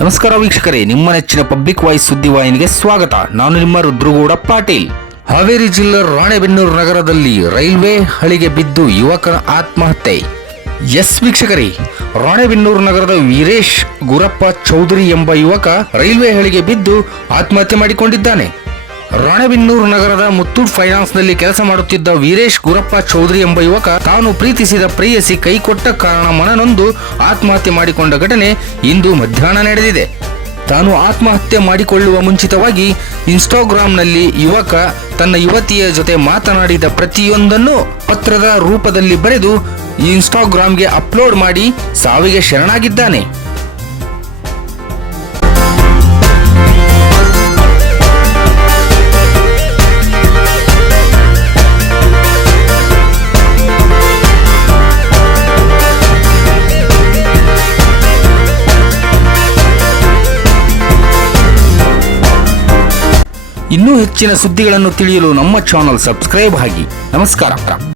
ನಮಸ್ಕಾರ ವೀಕ್ಷಕರೇ, ನಿಮ್ಮ ನೆಚ್ಚಿನ ಪಬ್ಲಿಕ್ ವಾಯ್ಸ್ ಸುದ್ದಿವಾಹಿನಿಗೆ ಸ್ವಾಗತ. ನಾನು ನಿಮ್ಮ ರುದ್ರಗೌಡ ಪಾಟೀಲ್. ಹಾವೇರಿ ಜಿಲ್ಲೆ ರಾಣೆಬೆನ್ನೂರು ನಗರದಲ್ಲಿ ರೈಲ್ವೆ ಹಳಿಗೆ ಬಿದ್ದು ಯುವಕನ ಆತ್ಮಹತ್ಯೆ. ಎಸ್ ವೀಕ್ಷಕರೇ, ರಾಣೆಬೆನ್ನೂರು ನಗರದ ವೀರೇಶ್ ಗುರಪ್ಪ ಚೌಧರಿ ಎಂಬ ಯುವಕ ರೈಲ್ವೆ ಹಳಿಗೆ ಬಿದ್ದು ಆತ್ಮಹತ್ಯೆ ಮಾಡಿಕೊಂಡಿದ್ದಾನೆ. ರಾಣೆಬೆನ್ನೂರು ನಗರದ ಮುತ್ತೂಟ್ ಫೈನಾನ್ಸ್ನಲ್ಲಿ ಕೆಲಸ ಮಾಡುತ್ತಿದ್ದ ವೀರೇಶ್ ಗುರಪ್ಪ ಚೌಧರಿ ಎಂಬ ಯುವಕ ತಾನು ಪ್ರೀತಿಸಿದ ಪ್ರೇಯಸಿ ಕೈಕೊಟ್ಟ ಕಾರಣ ಮನನೊಂದು ಆತ್ಮಹತ್ಯೆ ಮಾಡಿಕೊಂಡ ಘಟನೆ ಇಂದು ಮಧ್ಯಾಹ್ನ ನಡೆದಿದೆ. ತಾನು ಆತ್ಮಹತ್ಯೆ ಮಾಡಿಕೊಳ್ಳುವ ಮುಂಚಿತವಾಗಿ ಇನ್ಸ್ಟಾಗ್ರಾಂನಲ್ಲಿ ಯುವಕ ತನ್ನ ಯುವತಿಯ ಜೊತೆ ಮಾತನಾಡಿದ ಪ್ರತಿಯೊಂದನ್ನು ಪತ್ರದ ರೂಪದಲ್ಲಿ ಬರೆದು ಇನ್ಸ್ಟಾಗ್ರಾಂಗೆ ಅಪ್ಲೋಡ್ ಮಾಡಿ ಸಾವಿಗೆ ಶರಣಾಗಿದ್ದಾನೆ. ಇನ್ನೂ ಹೆಚ್ಚಿನ ಸುದ್ದಿಗಳನ್ನು ತಿಳಿಯಲು ನಮ್ಮ ಚಾನಲ್ ಸಬ್ಸ್ಕ್ರೈಬ್ ಆಗಿ. ನಮಸ್ಕಾರ.